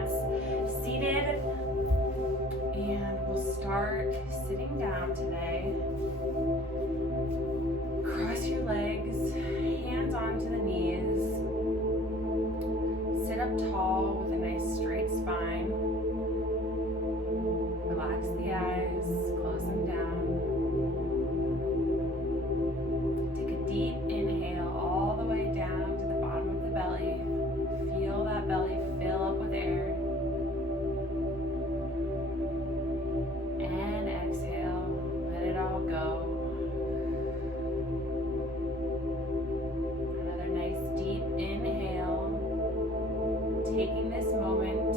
mats, seated, and we'll start sitting down today. Cross your legs, hands onto the knees. Sit up tall with a nice straight spine. Relax the eyes, close them down. Take a deep inhale all the way down to the bottom of the belly. Feel that belly fill up with air. And exhale, let it all go. Another nice deep inhale. Taking this moment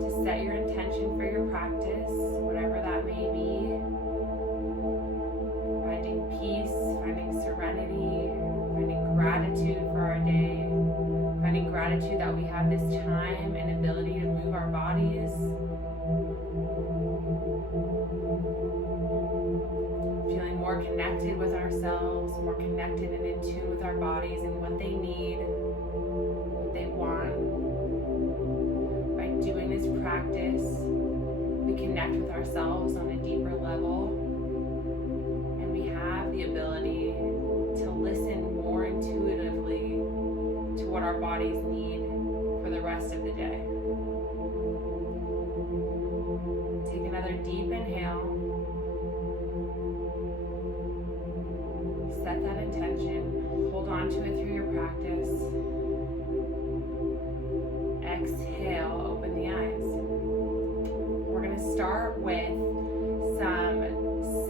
to set your intention for your practice, whatever that may be. Finding peace, finding serenity, finding gratitude for our day, finding gratitude that we have this time and ability to move our bodies. Feeling more connected with ourselves, more connected and in tune with our bodies and what they need, what they want. By doing this practice, we connect with ourselves on a deeper level, and we have the ability to listen more intuitively to what our bodies need for the rest of the day. Take another deep inhale. Set that intention. Hold on to it through your practice. Exhale, open the eyes. We're going to start with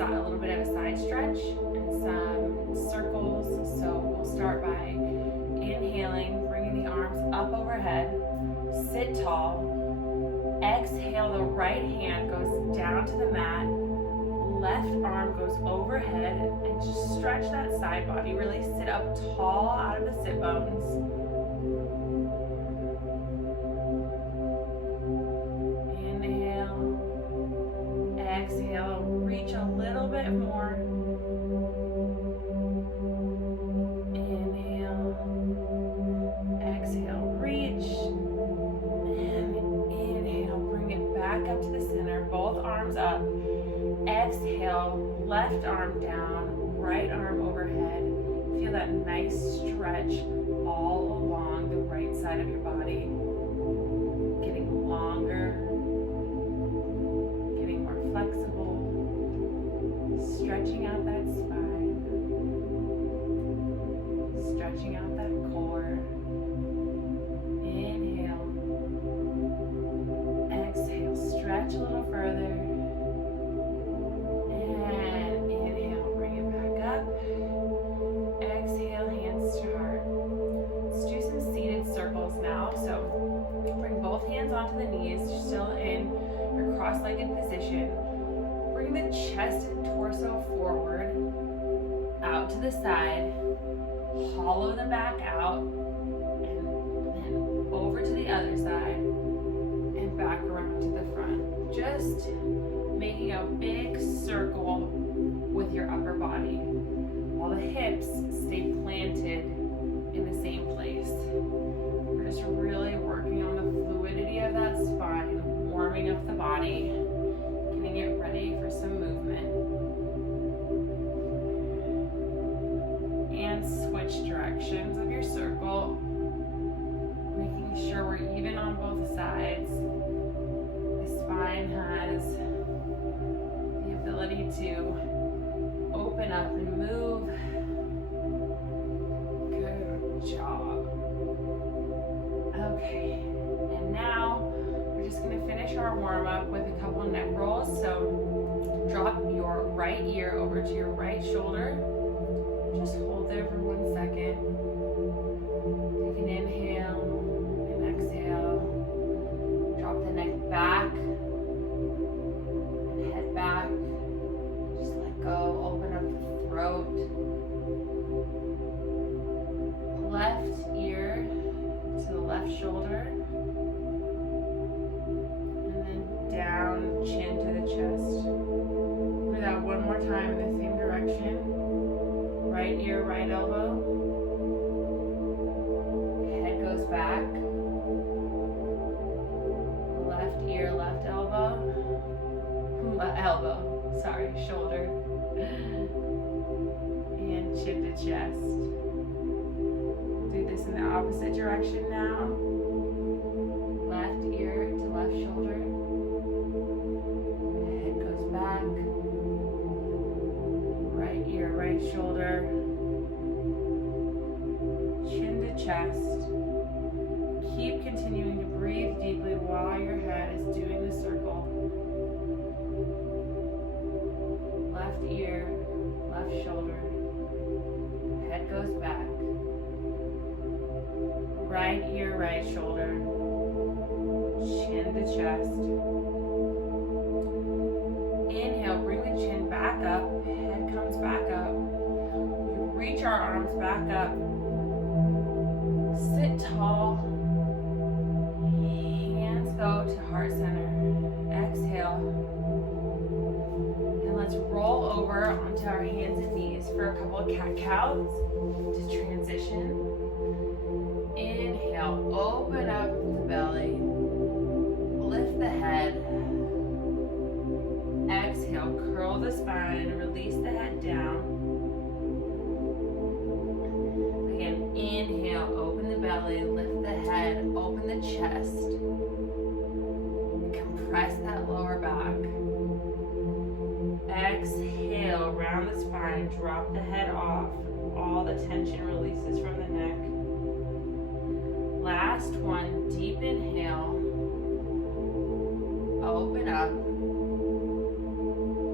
a little bit of a side stretch and some circles. So we'll start by inhaling, bringing the arms up overhead. Sit tall. Exhale, the right hand goes down to the mat. Left arm goes overhead, and just stretch that side body. Really sit up tall out of the sit bones. Inhale. Exhale. Reach a little bit more. Inhale. Exhale. Reach. And inhale. Bring it back up to the center. Both arms up. Exhale, left arm down, right arm overhead. Feel that nice stretch all along the right side of your body. Getting longer, getting more flexible, stretching out that spine, stretching out that core. Inhale, exhale, stretch a little further. Onto the knees, still in your cross-legged position. Bring the chest and torso forward, out to the side, hollow the back out, and then over to the other side, and back around to the front. Just making a big circle with your upper body, while the hips stay planted in the same place. We're just really working on the fluidity of that spine, warming up the body, getting it ready for some movement. And switch directions of your circle, making sure we're even on both sides. The spine has the ability to open up and move. Good job. Okay, and now we're just going to finish our warm-up with a couple neck rolls. So drop your right ear over to your right shoulder. Just hold there for 1 second. Take an inhale and exhale. Drop the neck back and head back. Just let go, open up the throat. Left ear to the left shoulder, and then down, chin to the chest. Do that one more time in the same direction. Right ear, right elbow. Head goes direction now. Left ear to left shoulder. Head goes back. Right ear, right shoulder. Chin to chest. Keep continuing to breathe deeply while your head is doing the circle. Left ear, left shoulder. Head goes back. Right ear, right shoulder. Chin to chest. Inhale, bring the chin back up. Head comes back up. You reach our arms back up. Sit tall. Hands go to heart center. Exhale. And let's roll over onto our hands and knees for a couple of cat-cows to transition. Inhale, open up the belly. Lift the head. Exhale, curl the spine, release the head down. Again, inhale, open the belly, lift the head, open the chest. Compress that lower back. Exhale, round the spine, drop the head off. All the tension releases from the neck. Last one, deep inhale. Open up.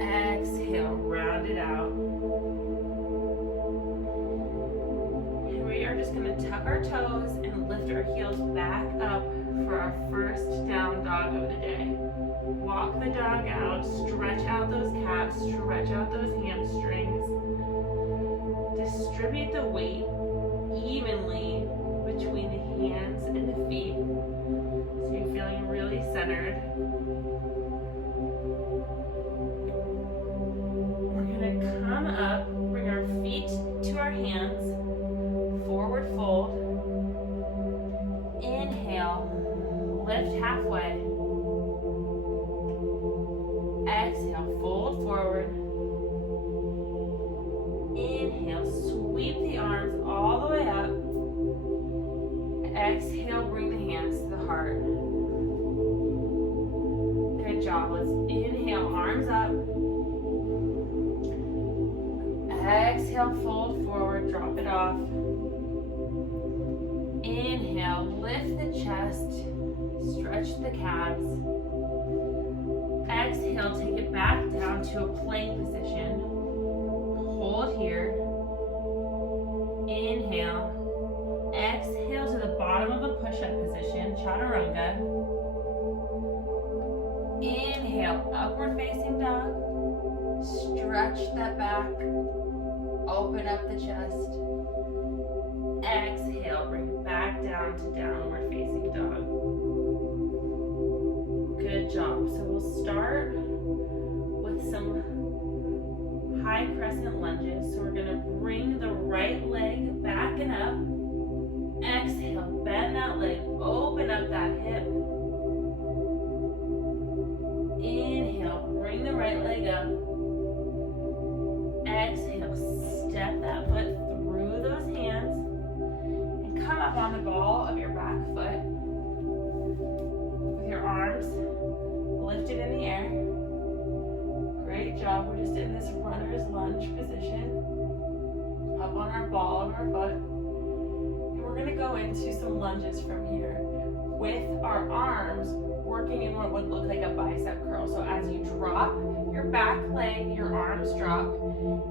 Exhale, round it out. And we are just going to tuck our toes and lift our heels back up for our first down dog of the day. Walk the dog out, stretch out those calves, stretch out those hamstrings. Distribute the weight evenly between the hands and the feet. So you're feeling really centered. We're going to come up, bring our feet to our hands, forward fold. Inhale, lift halfway. Exhale, fold forward. Inhale, sweep the arms all the way up. Exhale, bring the hands to the heart. Good job. Let's inhale, arms up. Exhale, fold forward, drop it off. Inhale, lift the chest, stretch the calves. Exhale, take it back down to a plank position. Hold here. Inhale. Exhale to the bottom of a push-up position, chaturanga. Inhale, upward facing dog. Stretch that back. Open up the chest. Exhale, bring it back down to downward facing dog. Good job. So we'll start with some high crescent lunges. So we're going to bring the right leg back and up. Exhale, bend that leg, open up that hip. Inhale, bring the right leg up. Exhale, step that foot through those hands and come up on the ball of your back foot with your arms lifted in the air. Great job. We're just in this runner's lunge position. Up on our ball of our foot. We're going to go into some lunges from here with our arms working in what would look like a bicep curl. So as you drop your back leg, your arms drop.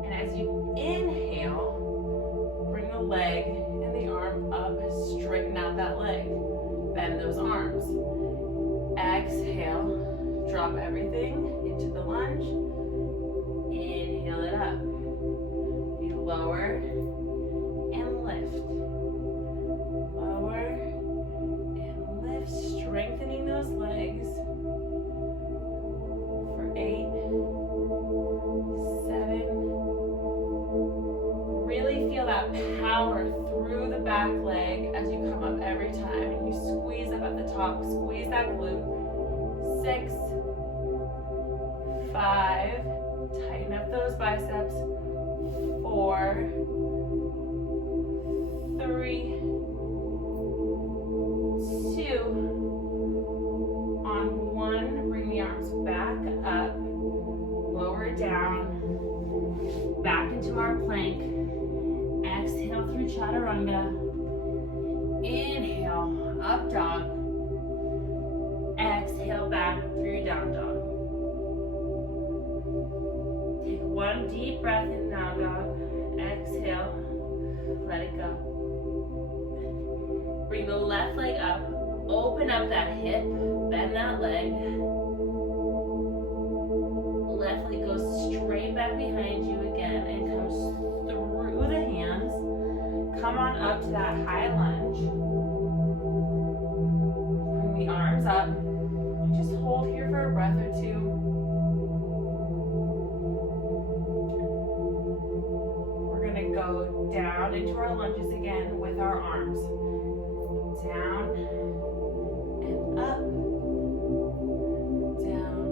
And as you inhale, bring the leg and the arm up, straighten out that leg. Bend those arms. Exhale, drop everything into the lunge. Inhale it up. You lower and lift. Lower and lift, strengthening those legs for 8, 7. Really feel that power through the back leg as you come up every time. And you squeeze up at the top, squeeze that glute. 6, 5, tighten up those biceps. 4, 3, chaturanga. Inhale, up dog. Exhale, back through down dog. Take one deep breath in down dog. Exhale, let it go. Bring the left leg up, open up that hip, bend that leg. Left leg goes straight back behind you again and comes through the hands. Come on up to that high lunge. Bring the arms up. Just hold here for a breath or two. We're going to go down into our lunges again with our arms. Down and up. Down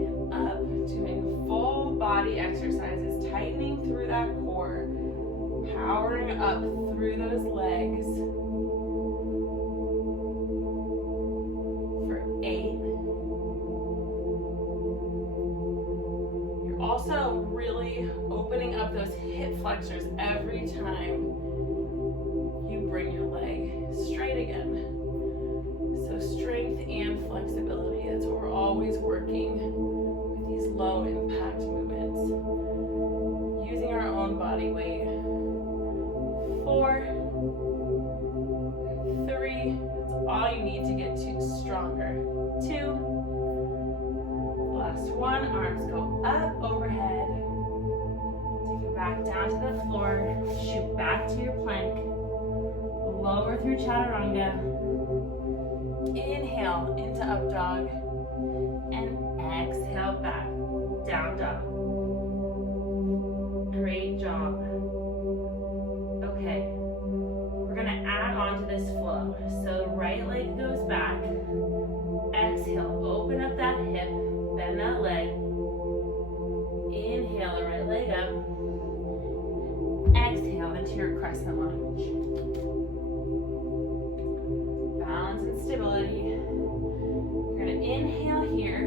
and up. Doing full body exercises, tightening through that core, powering up through those legs. For 8. You're also really opening up those hip flexors every time you bring your leg straight again. So strength and flexibility, that's what we're always working with these low impact movements. Using our own body weight. 4, 3, that's all you need to get stronger. 2, last 1, arms go up overhead. Take it back down to the floor, shoot back to your plank. Lower through chaturanga. Inhale into up dog. And exhale back, down dog. Great job. Okay, we're gonna add on to this flow. So the right leg goes back. Exhale, open up that hip, bend that leg. Inhale, the right leg up. Exhale into your crescent lunge. Balance and stability. You're gonna inhale here.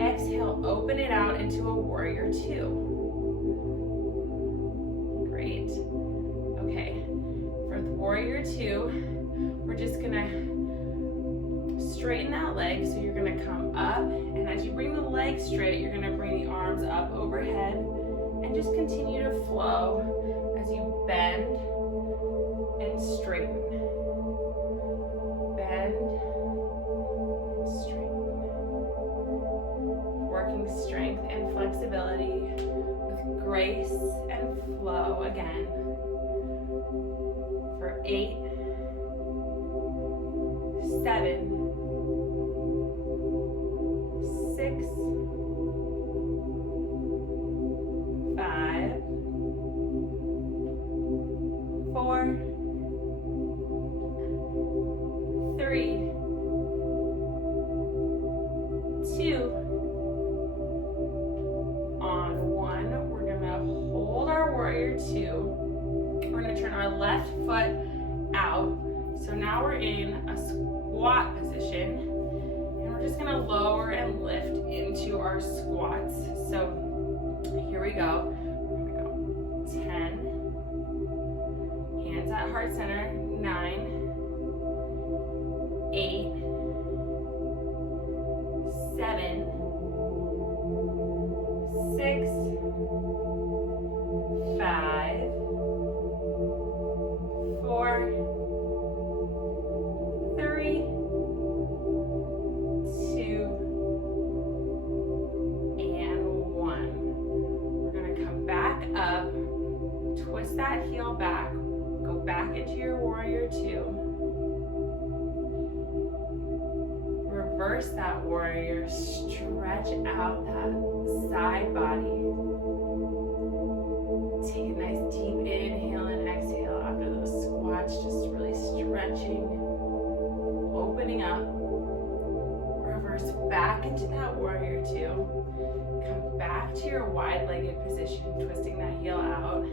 Exhale, open it out into a warrior 2. Great. Okay, for the warrior 2, we're just gonna straighten that leg. So you're gonna come up, and as you bring the leg straight, you're gonna bring the arms up overhead and just continue to flow as you bend and straighten. Bend, straighten. Working strength and flexibility with grace and flow again. For 8, 7, 6, 5, 4, 3, 2, on 1. We're gonna hold our warrior 2. We're gonna turn our left foot out. So now we're in a squat position, and we're just gonna lower and lift into our squats. So here we go. We're gonna go 10, hands at heart center, 9, 8, 7, 6, 5, 4, 3, 2, and 1. We're gonna come back up, twist that heel back, go back into your warrior 2. Reverse that warrior, stretch out that side body. Take a nice deep inhale and exhale after those squats, just really stretching, opening up. Reverse back into that warrior 2. Come back to your wide-legged position, twisting that heel out.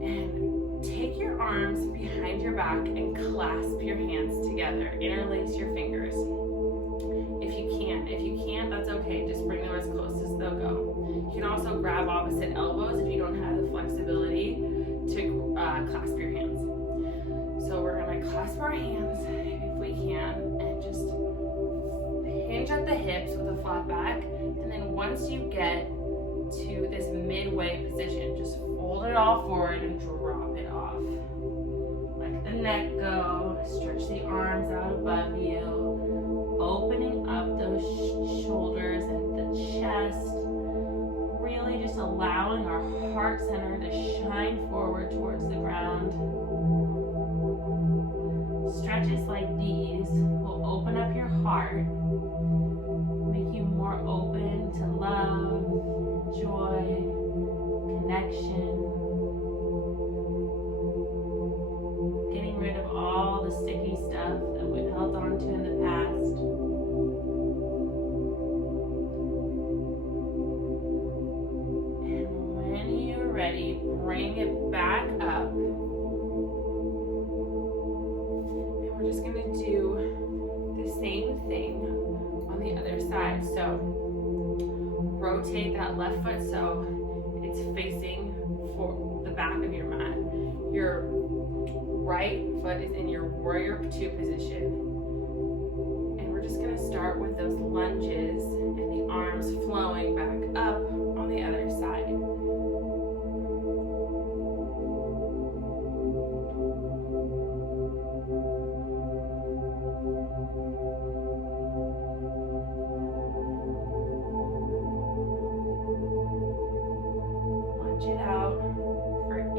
And take your arms behind your back and clasp your hands together. Interlace your fingers. if you can. If you can't, that's okay. Just bring them as close as they'll go. You can also grab opposite elbows if you don't have the flexibility to clasp your hands. So we're gonna clasp our hands if we can, and just hinge at the hips with a flat back. And then once you get to this midway position, just fold it all forward and drop it off. Let the neck go, stretch the arms out above you, opening up those shoulders and the chest, really just allowing our heart center to shine forward towards the ground. Stretches like these will open up your heart, make you more open to love, joy, connection, getting rid of all the sticky stuff that we've held on to in the past. And when you're ready, bring it back up. And we're just going to do the same thing on the other side. So rotate that left foot so it's facing for the back of your mat. Your right foot is in your warrior two position. And we're just going to start with those lunges and the arms flowing back up on the other side. It out for 8.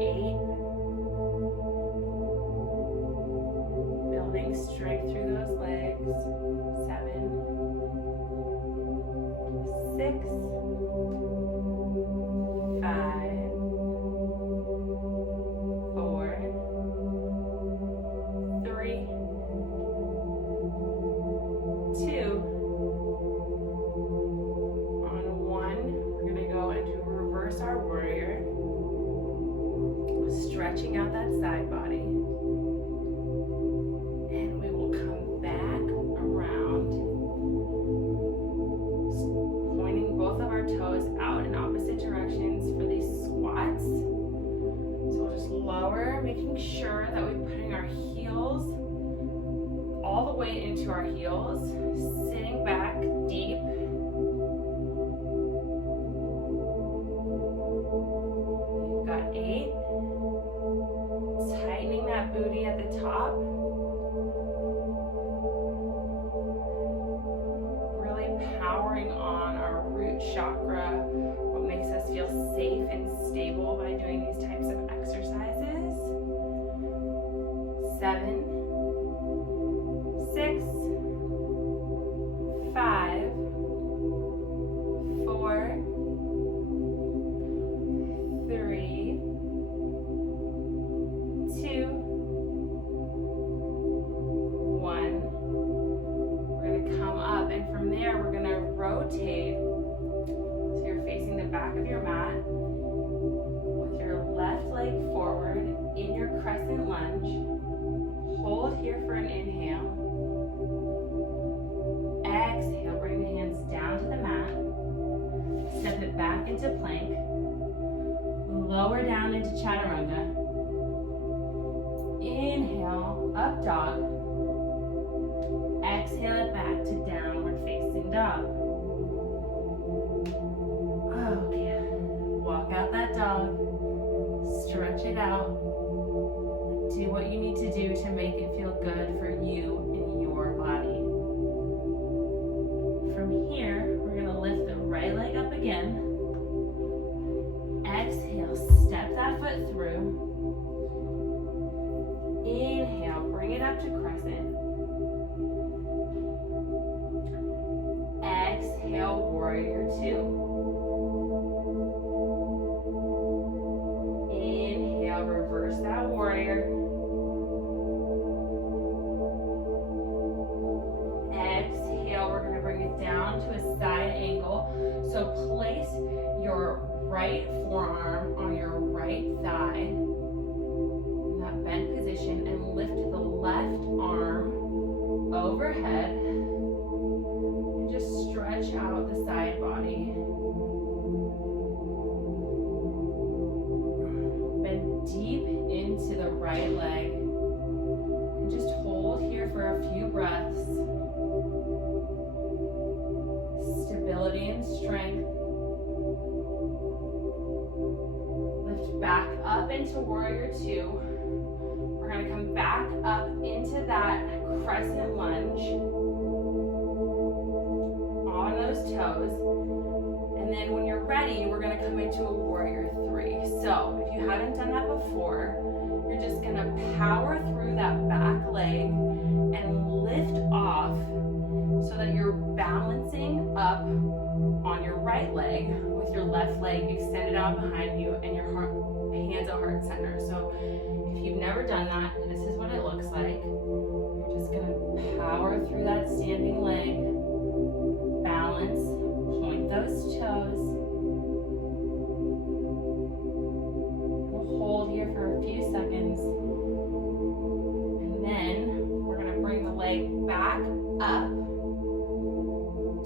Building strength through those legs. 7, 6, 5, 4, 3, 2. On 1, we're going to go into reverse our warrior. Stretching out that side body, and we will come back around, pointing both of our toes out in opposite directions for these squats. So we'll just lower, making sure that we're putting our heels all the way into our heels, sitting back deep. We've got 8. Tightening that booty at the top. Really powering on our root chakra, what makes us feel safe and stable by doing these types of exercises. 7, 6, 5, 4, 3, 2, 1. We're going to come up, and from there we're going to rotate so you're facing the back of your mat with your left leg forward in your crescent lunge. Hold here for an inhale. Exhale, bring the hands down to the mat. Step it back into plank. Lower down into chaturanga. Inhale, up dog. Exhale it back to downward facing dog. Okay. Walk out that dog. Stretch it out. Do what you need to do to make it feel good for you and your body. From here, we're going to lift the right leg up again. Exhale, step that foot through. Inhale, bring it up to crescent. Exhale, warrior two. Inhale, reverse that warrior. Exhale, we're going to bring it down to a side angle. So place your right forearm on your right thigh in that bent position and lift the left arm overhead. into warrior two. We're gonna come back up into that crescent lunge on those toes. And then when you're ready, we're gonna come into a warrior three. So if you haven't done that before, you're just gonna power through that back leg and lift off so that you're balancing up on your right leg with your left leg extended out behind you and your hands at heart center. So if you've never done that, this is what it looks like. You're just gonna power through that standing leg, balance, point those toes. We'll hold here for a few seconds. And then we're gonna bring the leg back up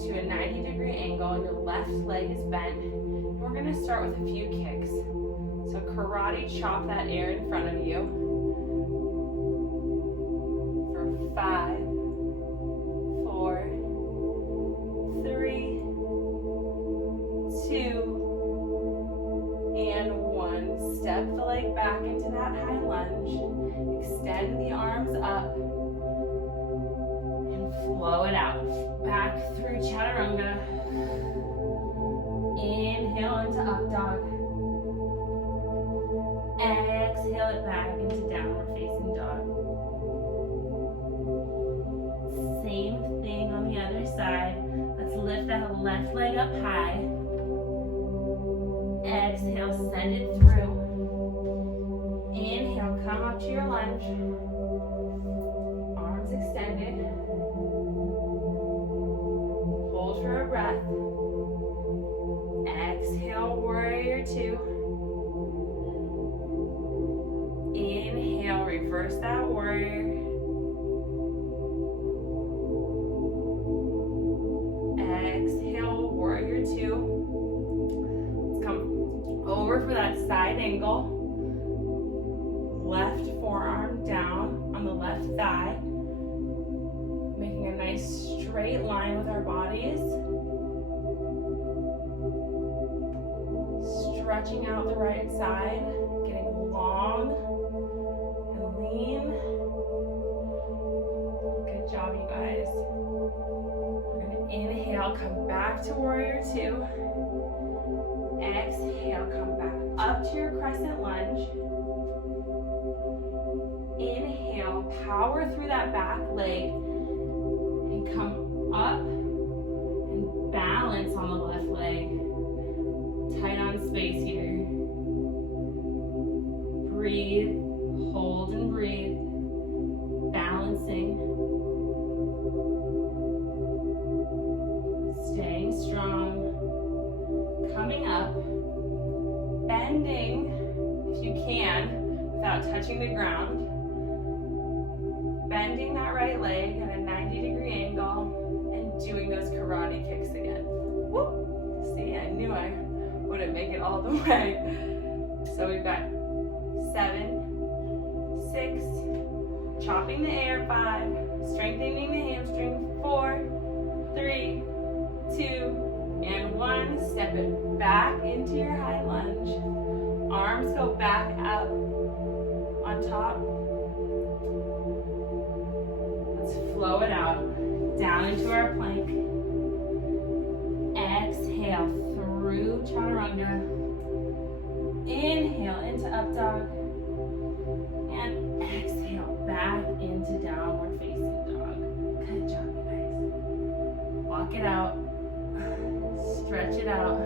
to a 90-degree angle, and your left leg is bent. And we're gonna start with a few kicks. So karate chop that air in front of you for 5, 4, 3, 2, and 1. Step the leg back into that high lunge. Extend the arms up and flow it out. Back through chaturanga. Inhale into up dog. Exhale it back into downward facing dog. Same thing on the other side. Let's lift that left leg up high. Exhale, send it through. Inhale, come up to your lunge. Arms extended. Hold for a breath. Exhale, warrior two. Inhale, reverse that warrior. Exhale, warrior two. Let's come over for that side angle. Left forearm down on the left thigh. Making a nice straight line with our bodies. Stretching out the right side, getting long and lean. Good job, you guys. We're gonna inhale, come back to warrior two. Exhale, come back up to your crescent lunge. Inhale, power through that back leg and come up and balance on the left leg. Tight on space here. Breathe, hold and breathe. Balancing. Staying strong. Coming up. Bending, if you can, without touching the ground. Bending that right leg at a 90-degree angle and doing those karate kicks again. Whoop! See, I knew I wouldn't make it all the way. So we've got 7, 6, chopping the air, 5, strengthening the hamstring, 4, 3, 2, and 1. Step it back into your high lunge. Arms go back up on top. Let's flow it out. Down into our plank. Exhale through chaturanga. Inhale into up dog. And exhale back into downward facing dog. Good job, you guys. Walk it out. Stretch it out.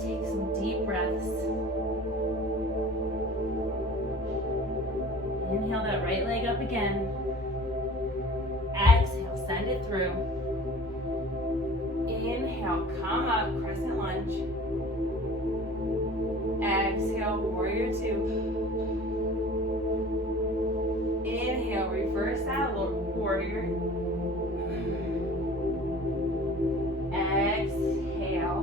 Take some deep breaths. Inhale that right leg up again. Exhale, send it through. Inhale, come up, crescent lunge. Exhale, warrior two. Inhale, reverse that warrior. Exhale,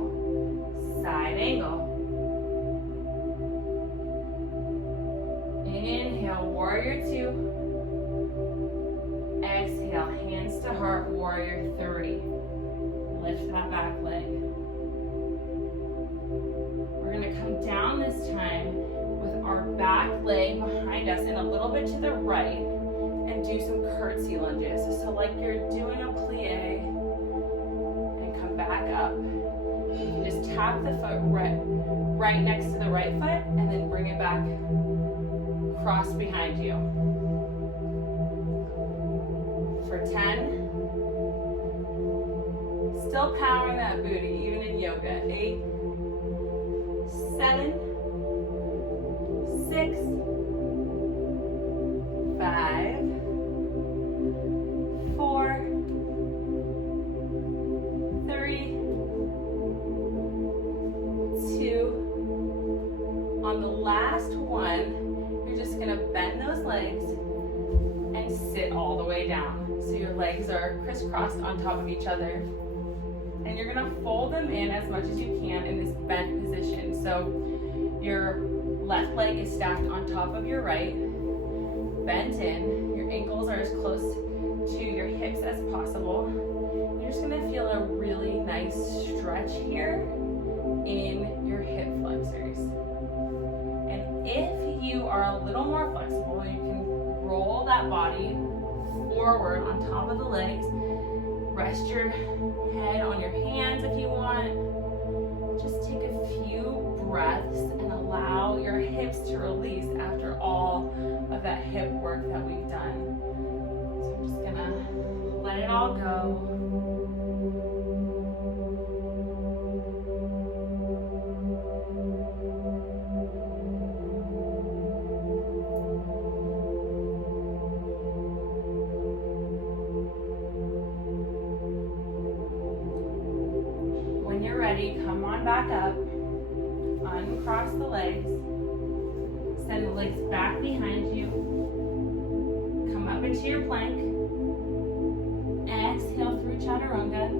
side angle. Inhale, warrior two. Exhale, hands to heart, warrior three. Lift that back leg. We're gonna come down this time with our back leg behind us and a little bit to the right and do some curtsy lunges. So like you're doing a plie and come back up. You can just tap the foot right next to the right foot and then bring it back, cross behind you. For 10. Still powering that booty, even in yoga. 8, 7, 6, 5, 4, 3, 2. On the last one, you're just gonna bend those legs and sit all the way down. So your legs are crisscrossed on top of each other. And you're gonna fold them in as much as you can in this bent position. So your left leg is stacked on top of your right, bent in. Your ankles are as close to your hips as possible. You're just gonna feel a really nice stretch here in your hip flexors. And if you are a little more flexible, you can roll that body forward on top of the legs. Rest your head on your hands if you want. Just take a few breaths and allow your hips to release after all of that hip work that we've done. So I'm just gonna let it all go. Come on back up, uncross the legs, send the legs back behind you, come up into your plank, exhale through chaturanga,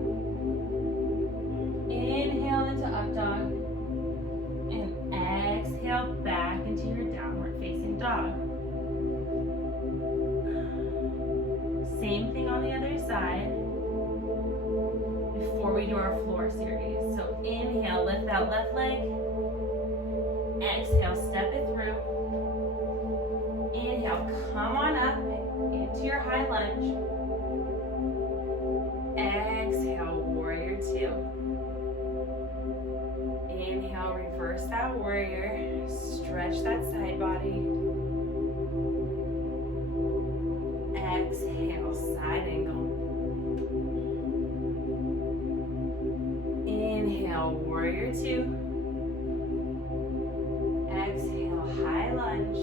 inhale into up dog, and exhale back into your downward facing dog. Same thing on the other side before we do our floor series. So inhale, lift that left leg. Exhale, step it through. Inhale, come on up into your high lunge. Exhale, warrior 2. Inhale, reverse that warrior. Stretch that side body. Exhale, side angle. Inhale, warrior 2. Exhale, high lunge.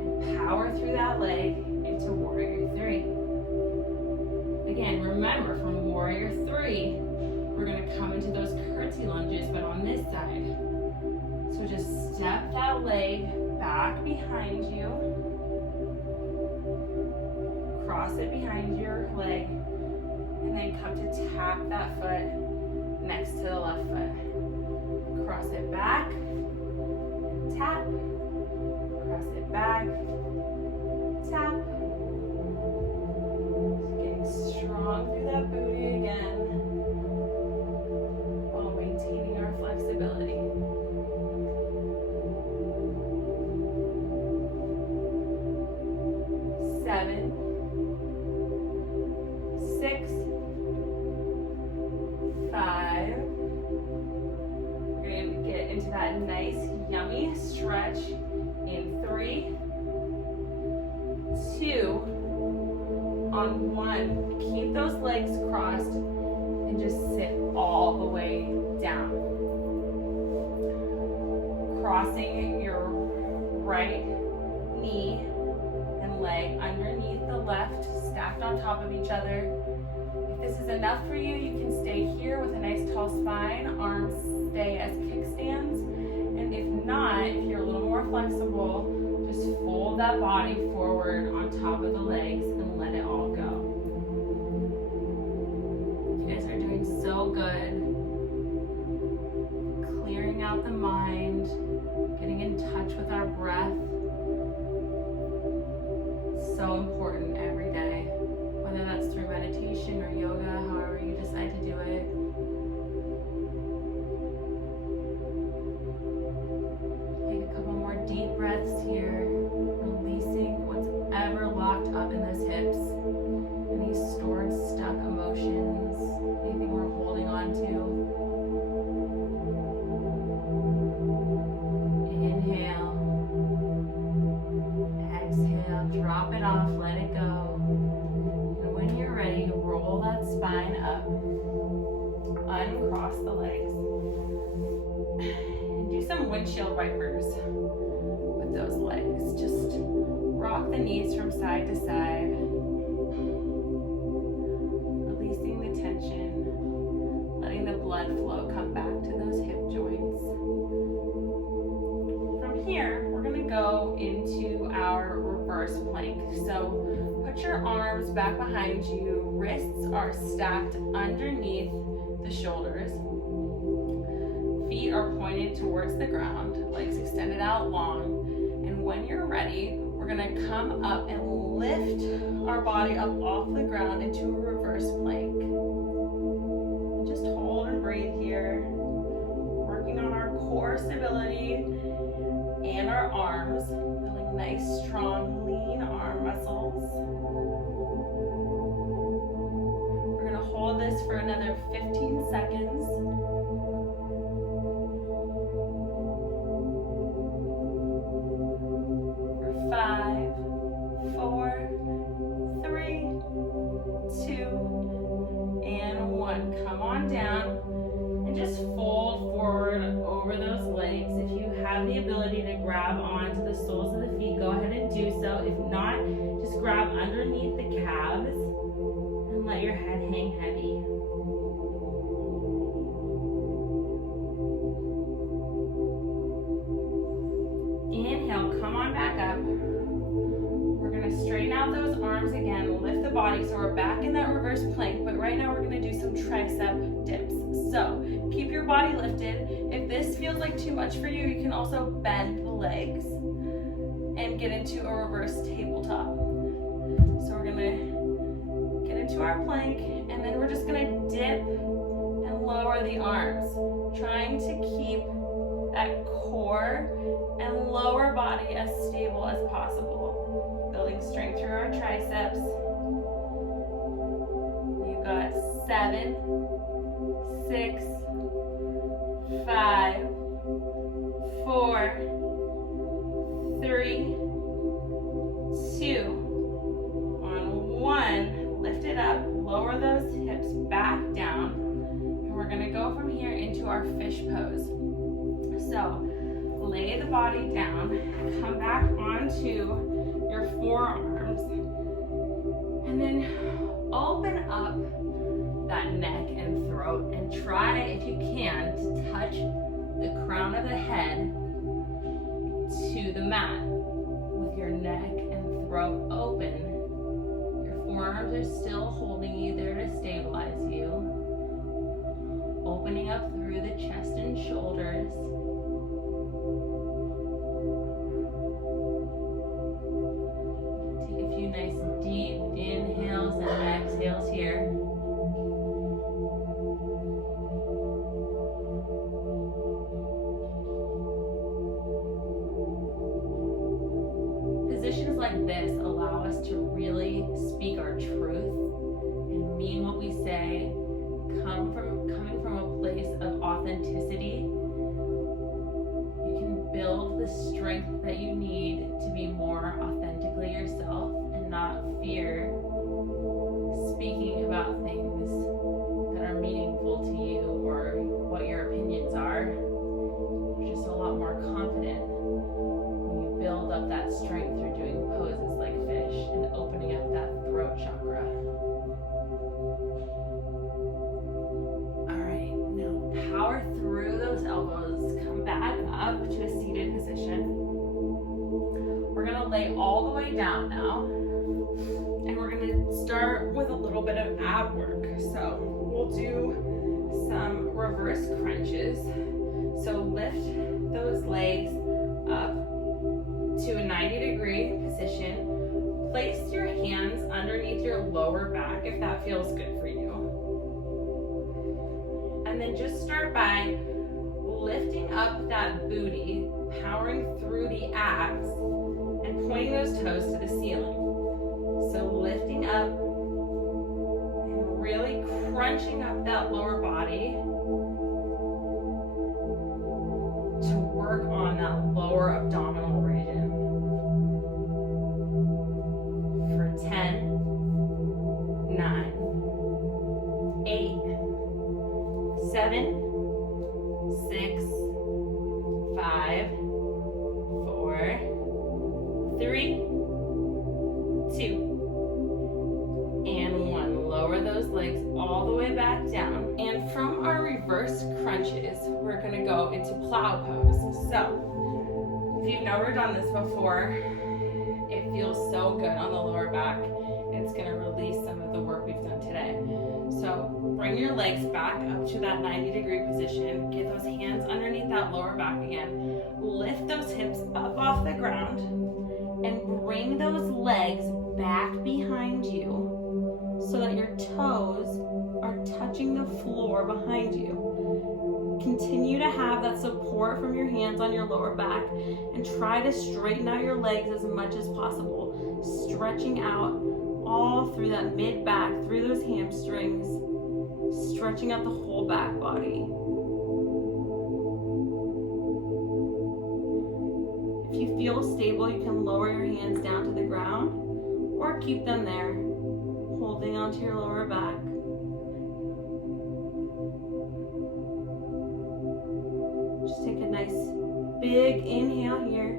And power through that leg into warrior 3. Again, remember from warrior 3, we're going to come into those curtsy lunges, but on this side. So just step that leg back behind you. Cross it behind your leg. And then come to tap that foot next to the left foot. Cross it back, tap, cross it back, tap. Getting strong through that booty again, while maintaining our flexibility. Seven, 6, 5. We're going to get into that nice, yummy stretch in 3, 2, on 1. Keep those legs crossed and just sit all the way down. Crossing your right knee and leg underneath the left, stacked on top of each other. If this is enough for you, you can stay here with a nice tall spine, arms stay as kickstands. And if not, if you're a little more flexible, just fold that body forward on top of the legs and let it all go. You guys are doing so good. Clearing out the mind, getting in touch with our breath. So important every day, whether that's through meditation or yoga, however you decide to do it. windshield wipers with those legs. Just rock the knees from side to side, releasing the tension, letting the blood flow come back to those hip joints. From here, we're going to go into our reverse plank. So put your arms back behind you, wrists are stacked underneath the shoulders, feet are pointed towards the ground, legs extended out long, and when you're ready, we're going to come up and lift our body up off the ground into a reverse plank. Just hold and breathe here, working on our core stability and our arms, building nice, strong, lean arm muscles. We're going to hold this for another 15 seconds. For 5, 4, 3, 2, and 1. Come on down and just fold forward over those legs. If you have the ability to grab onto the soles of the feet, go ahead and do so. If not, just grab underneath the calves and let your head hang heavy. Inhale, come on back up. We're going to straighten out those arms again, lift the body so we're back in that reverse plank, but right now we're going to do some tricep dips. So keep your body lifted. If this feels like too much for you, you can also bend the legs and get into a reverse tabletop. So we're going to get into our plank, and then we're just going to dip and lower the arms, trying to keep that core and lower body as stable as possible. Building strength through our triceps. You've got 7, 6, 5, 4, 3, 2, on 1. Lift it up, lower those hips back down, and we're going to go from here into our fish pose. So lay the body down, come back onto your forearms, and then open up that neck and throat, and try, if you can, to touch the crown of the head to the mat with your neck and throat open. Your forearms are still holding you there to stabilize you. Opening up through the chest and shoulders. Take a few nice deep inhales and exhales here. Positions like this allow us to really speak our truth and mean what we say, coming from a place of authenticity. You can build the strength that you need to be more authentically yourself and not fear speaking about things that are meaningful to you or what your opinions are. You're just a lot more confident when you build up that strength through doing poses like fish and opening up that throat chakra. Alright, now power through those elbows. Come back up to a seated position. We're going to lay all the way down now. And we're going to start with a little bit of ab work. So we'll do some reverse crunches. So lift those legs up to a 90-degree position. Place your hands underneath your lower back if that feels good for you. And then just start by lifting up that booty, powering through the abs, and pointing those toes to the ceiling. So lifting up and really crunching up that lower body to work on that lower abdominal region. For 10, 9, 8, 7, 6, 5, done this before, it feels so good on the lower back. It's gonna release some of the work we've done today. So bring your legs back up to that 90-degree position. Get those hands underneath that lower back again. Lift those hips up off the ground and bring those legs back behind you so that your toes are touching the floor behind you. Continue to have that support from your hands on your lower back and try to straighten out your legs as much as possible, stretching out all through that mid back, through those hamstrings, stretching out the whole back body. If you feel stable, you can lower your hands down to the ground or keep them there, holding onto your lower back. Just take a nice big inhale here.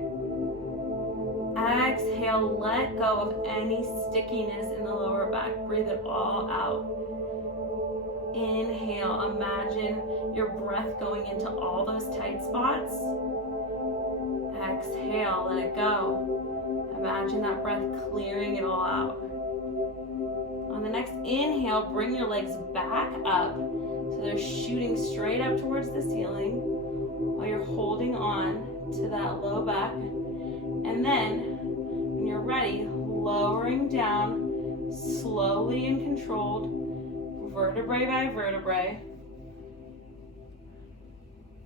Exhale, let go of any stickiness in the lower back. Breathe it all out. Inhale, imagine your breath going into all those tight spots. Exhale, let it go. Imagine that breath clearing it all out. On the next inhale, bring your legs back up so they're shooting straight up towards the ceiling while you're holding on to that low back. And then, when you're ready, lowering down slowly and controlled, vertebrae by vertebrae,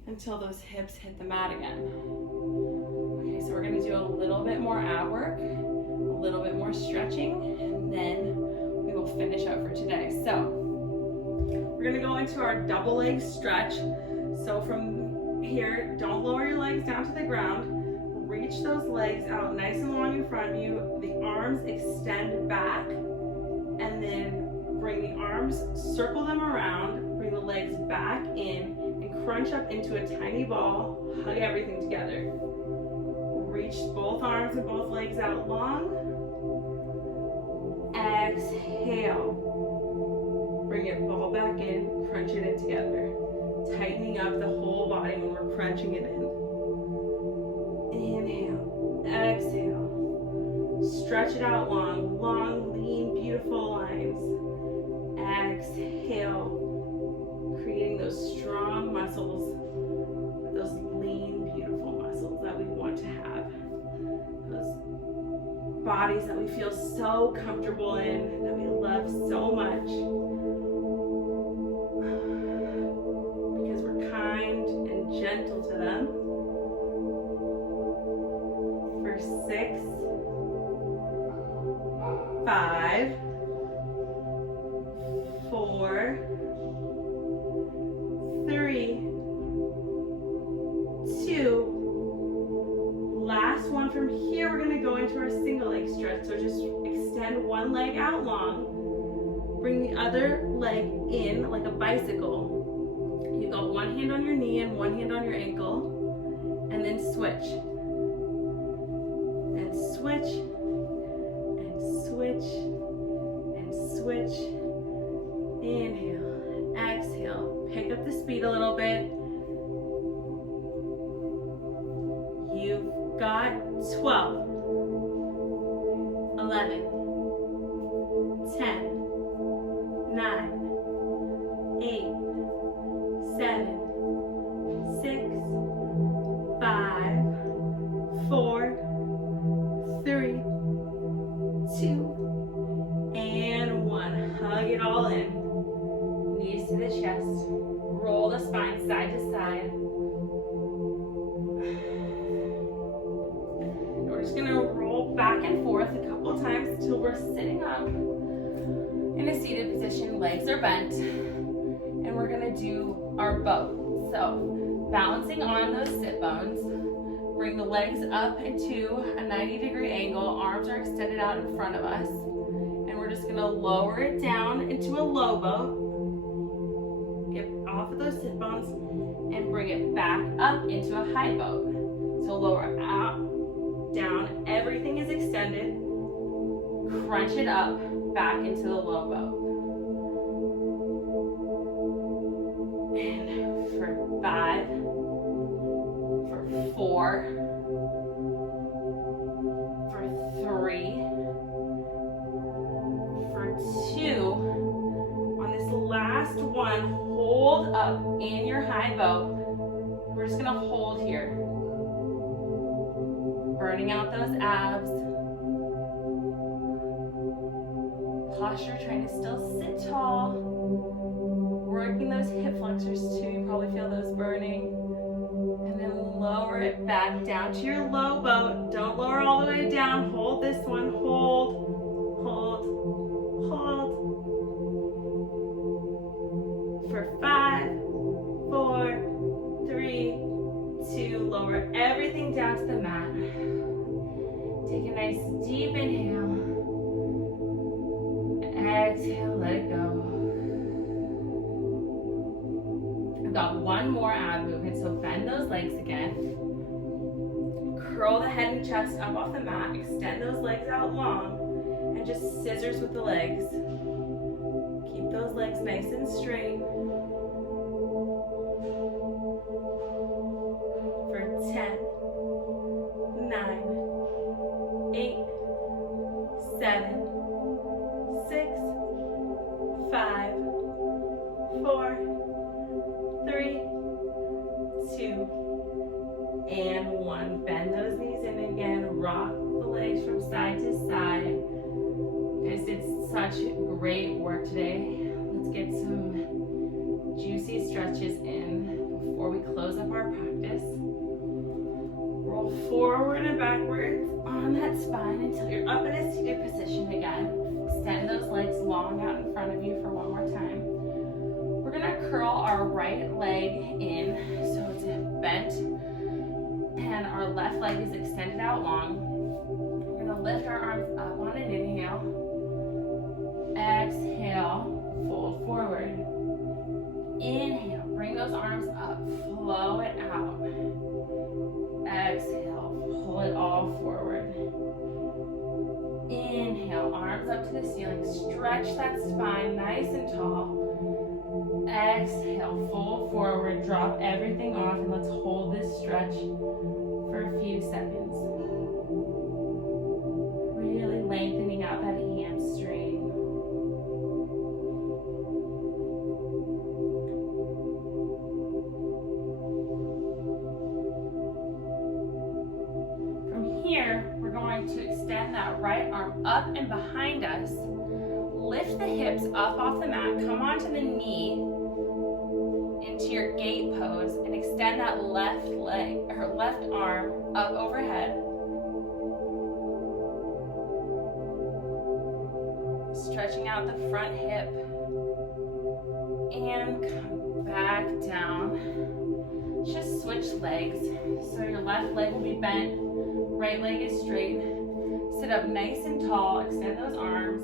until those hips hit the mat again. Okay, so we're gonna do a little bit more ab work, a little bit more stretching, and then we will finish up for today. So, we're gonna go into our double leg stretch. So from here, don't lower your legs down to the ground. Reach those legs out nice and long in front of you. The arms extend back, and then bring the arms, circle them around, bring the legs back in, and crunch up into a tiny ball. Hug everything together. Reach both arms and both legs out long. Exhale. Bring it all back in, crunch it in together. Tightening up the whole body when we're crunching it in. Inhale, exhale. Stretch it out long, long, lean, beautiful lines. Exhale, creating those strong muscles, those lean, beautiful muscles that we want to have. Those bodies that we feel so comfortable in, that we love so much. Because we're kind and gentle to them. For 6, 5, 4, 3, 2. Last one. From here, we're going to go into our single leg stretch. So just extend one leg out long. Bring the other leg in like a bicycle. You got one hand on your knee and one hand on your ankle. And then switch. And switch. And switch. And switch. Inhale. Exhale. Pick up the speed a little bit. You've got 12, 11, 10, 9, 8, 7, 6, 5, 4, 3, 2, and 1. Hug it all in. Knees to the chest. Roll the spine side to side. Just gonna roll back and forth a couple times until we're sitting up in a seated position, legs are bent, and we're gonna do our boat. So balancing on those sit bones, bring the legs up into a 90-degree angle, arms are extended out in front of us, and we're just gonna lower it down into a low boat, get off of those sit bones, and bring it back up into a high boat. So lower out, down, everything is extended, crunch it up, back into the low boat. And for 5, for 4, side boat. We're just gonna hold here. Burning out those abs. Posture, trying to still sit tall. Working those hip flexors too. You probably feel those burning. And then lower it back down to your low boat. Don't lower all the way down. Hold this one. Hold, hold, hold. For 5, 4, 3, 2. Lower everything down to the mat. Take a nice deep inhale. Exhale, let it go. I've got one more ab movement, so bend those legs again. Curl the head and chest up off the mat. Extend those legs out long. And just scissors with the legs. Keep those legs nice and straight. For 10, 9, 8, 7, 6, 5, 4, 3, 2, and 1. Bend those knees in again. Rock the legs from side to side. You guys did such great work today. Let's get some juicy stretches in before we close up our practice. Roll forward and backwards on that spine until you're up in a seated position again. Extend those legs long out in front of you for one more time. We're gonna curl our right leg in so it's bent and our left leg is extended out long. We're gonna lift our arms up on an inhale. Exhale, fold forward. Inhale, bring those arms up, flow it out. Exhale, pull it all forward. Inhale, arms up to the ceiling. Stretch that spine nice and tall. Exhale, fold forward, drop everything off, and let's hold this stretch for a few seconds. Really lengthening out that hamstring. To extend that right arm up and behind us. Lift the hips up off the mat. Come onto the knee into your gate pose and extend that left leg or left arm up overhead. Stretching out the front hip and come back down. Just switch legs. So your left leg will be bent. Right leg is straight. Sit up nice and tall. Extend those arms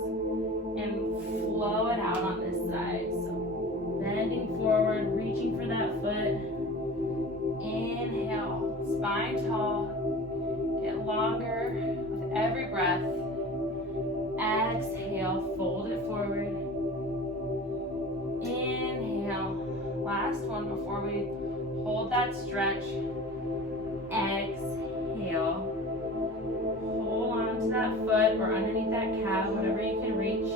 and flow it out on this side. So bending forward, reaching for that foot. Inhale, spine tall. Get longer with every breath. Exhale, fold it forward. Inhale. Last one before we hold that stretch. Exhale. Hold on to that foot or underneath that calf, whatever you can reach.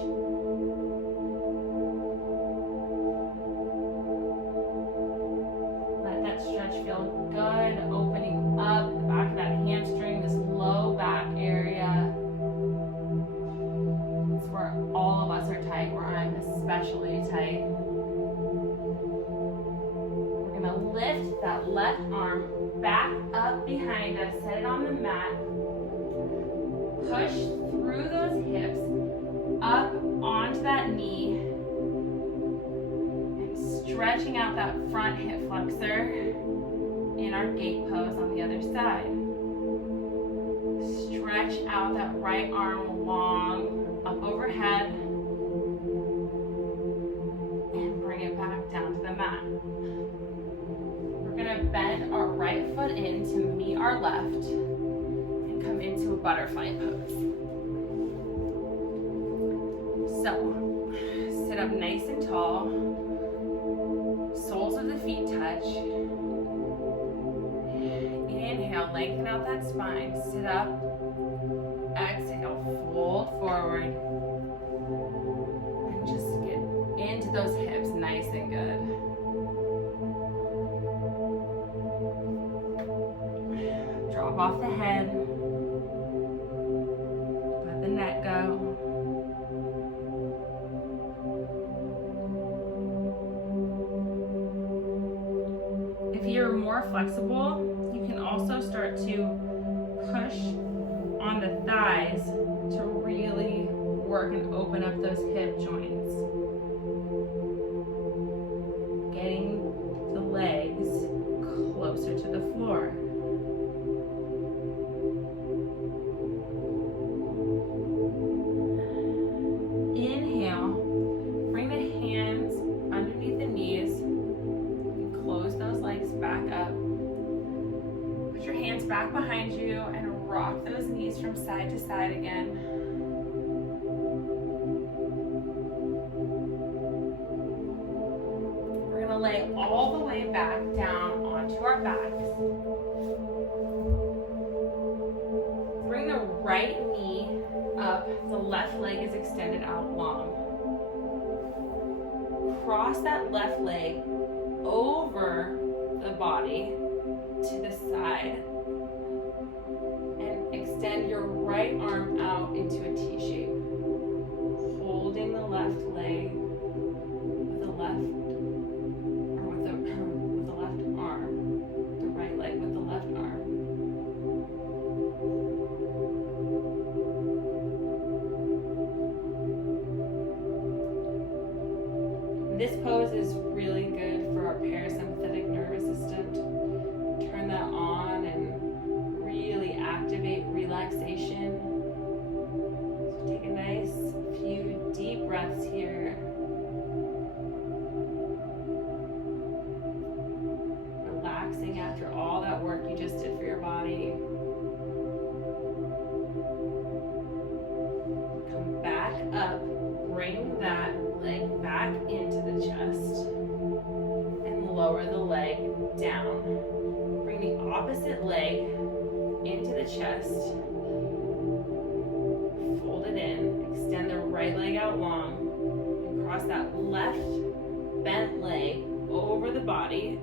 Let that stretch feel good, opening up the back of that hamstring, this low back area. It's where all of us are tight, where I'm especially tight. We're gonna lift that left arm back up behind us, set it on the mat. Push through those hips, up onto that knee, and stretching out that front hip flexor in our gate pose on the other side. Stretch out that right arm long, up overhead, and bring it back down to the mat. We're gonna bend our right foot in to meet our left, come into a butterfly pose. So, sit up nice and tall. Soles of the feet touch. Inhale, lengthen out that spine. Sit up. Exhale, fold forward. And just get into those hips nice and good. flexible, you can also start to push on the thighs to really work and open up those hip joints. Getting the legs closer to the floor. Inhale, bring the hands underneath the knees and close those legs back up. Put your hands back behind you and rock those knees from side to side again. We're going to lay all the way back down onto our backs. Bring the right knee up, the left leg is extended out long. Cross that left leg over the body to the side and extend your right arm out into a T shape, holding the left leg with the left arm, the right leg with the left arm. This pose is really good for our parasympathetic nervous system. Turn that on and really activate relaxation. So take a nice few deep breaths here. Relaxing after all that work you just did for your body. Come back up, bring that leg back into the chest and lower the leg down. Bring the opposite leg into the chest. Fold it in, extend the right leg out long and cross that left bent leg over the body.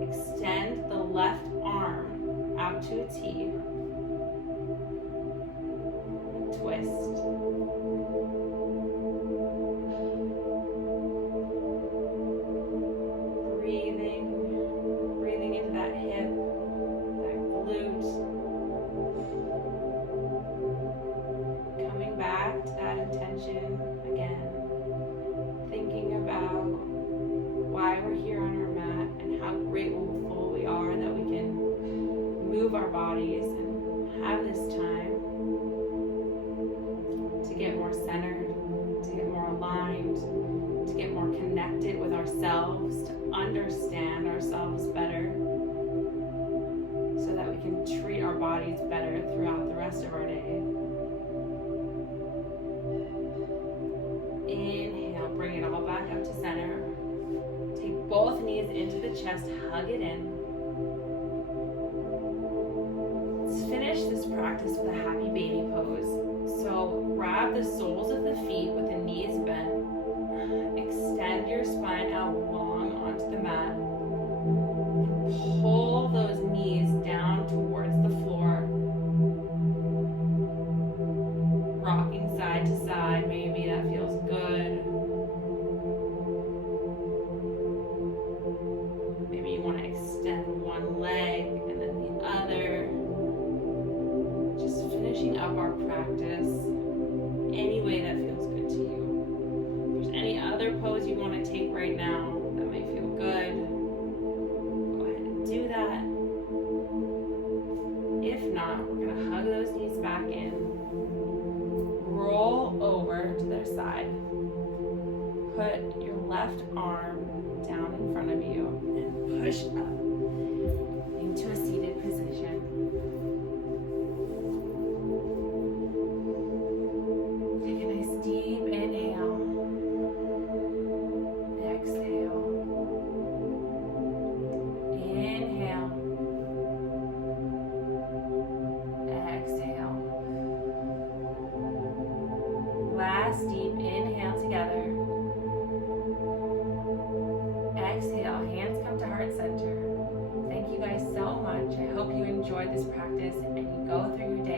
Extend the left arm out to a T. Twist. Breathing into that hip, that glute. Coming back to that intention again. Thinking about why we're here on our mat and how grateful we are that we can move our bodies and have this time to get more centered, to get more aligned, to get more connected with ourselves, to understand ourselves better, so that we can treat our bodies better throughout the rest of our day. Inhale, bring it all back up to center. Take both knees into the chest, hug it in. Let's finish this practice with a happy baby pose. So grab the soles of the feet with the knees bent. Extend your spine out long onto the mat. Pull those knees down towards the floor. Rocking side to side, maybe that feels good. Maybe you want to extend one leg and then the other. Just finishing up our practice any way that feels good to you. If there's any other pose you want to take right now that might feel good, go ahead and do that. If not, we're going to hug those knees back in. Roll over to their side. Put your left arm down in front of you and push up into a seated position. Take a nice deep inhale. Exhale. Inhale. Exhale. Last deep inhale together. Exhale, hands come to heart center. Thank you guys so much. I hope you enjoyed this practice and you go through your day